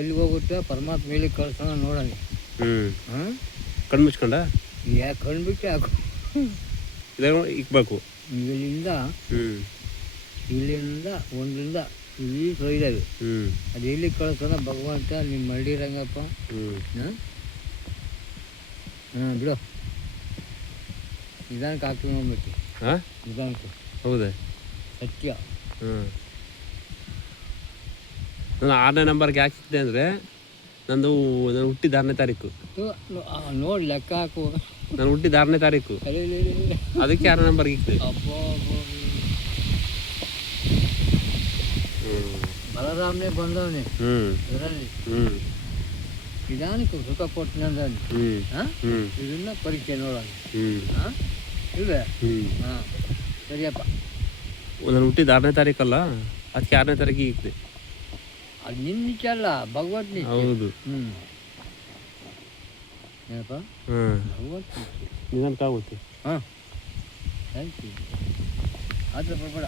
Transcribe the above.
ಎಲ್ಲಿಗೆ ಹೋಗುತ್ತೆ ಪರಮಾತ್ಮ ಎಲ್ಲಿ ಕಳ್ಸೋಣ ನೋಡೋಣ. ಹಾಂ ಕಣ್ಣು ಮುಚ್ಕೊಂಡ ಯಾಕೆ ಕಂಡುಬಿಟ್ಟು ಯಾಕೆ ಇಕ್ಬೇಕು. ಇಲ್ಲಿಂದ ಇಲ್ಲಿಂದ ಒಂದರಿಂದ ಇಲ್ಲಿ ಇದ್ದಾವೆ. ಅದು ಎಲ್ಲಿ ಕಳ್ಸೋಣ ಭಗವಂತ ನಿಮ್ಮ ಮಳ್ಳಿ ರಂಗಪ್ಪ. ಹಾಂ ಬಿಡು, ನಿಧಾನಕ್ಕೆ ಹಾಕ್ತೀವಿ ನೋಡ್ಬೇಕು. ಹಾಂ ನಿಧಾನಕ್ಕೆ. ಹೌದಾ? ಸತ್ಯ. ನಾನು 6ನೇ ನಂಬರ್ಗೆ ಯಾಕೆ ಸಿಕ್ಕಿದೆ ಅಂದರೆ ನಾನು ಹುಟ್ಟಿದ 6ನೇ ತಾರೀಕು. ನೋಡಿ ಲೆಕ್ಕ ಹಾಕು. ನಾನು ಹುಟ್ಟಿದ 6ನೇ ತಾರೀಕು, ಅದಕ್ಕೆ 6ನೇ ನಂಬರ್ಗೆ ಇಕ್ಕಿದೆ. ಬಲರಾಮನೇ ಬಂದವನೇ ಇದರಲ್ಲಿ. ನಿಧಾನಕ್ಕೆ ಸುಖ ಕೊಟ್ಟು ನಂದವನು. ಇದನ್ನ ಪರೀಕ್ಷೆ ನೋಡೋಣ. ಇಲ್ವೇ? ಹಾಂ ಸರಿಯಪ್ಪ. ನಾನು ಹುಟ್ಟಿದ 6ನೇ ತಾರೀಕಲ್ಲ, ಅದಕ್ಕೆ 6ನೇ ತಾರೀಕಿಗೆ ಇಕ್ಕಿದೆ. ಅದು ನಿನ್ನ ನಿತ್ಯ ಅಲ್ಲ, ಭಗವತ್ ನಿತ್ಯ. ಹೌದು. ಏನಪ್ಪ? ಭಗವತ್ ನಿತ್ಯ ನಿಧಾನಕ್ಕಾಗುತ್ತೆ. ಹಾಂ ಥ್ಯಾಂಕ್ ಯು. ಆದರೆ ಬರಬೇಡ.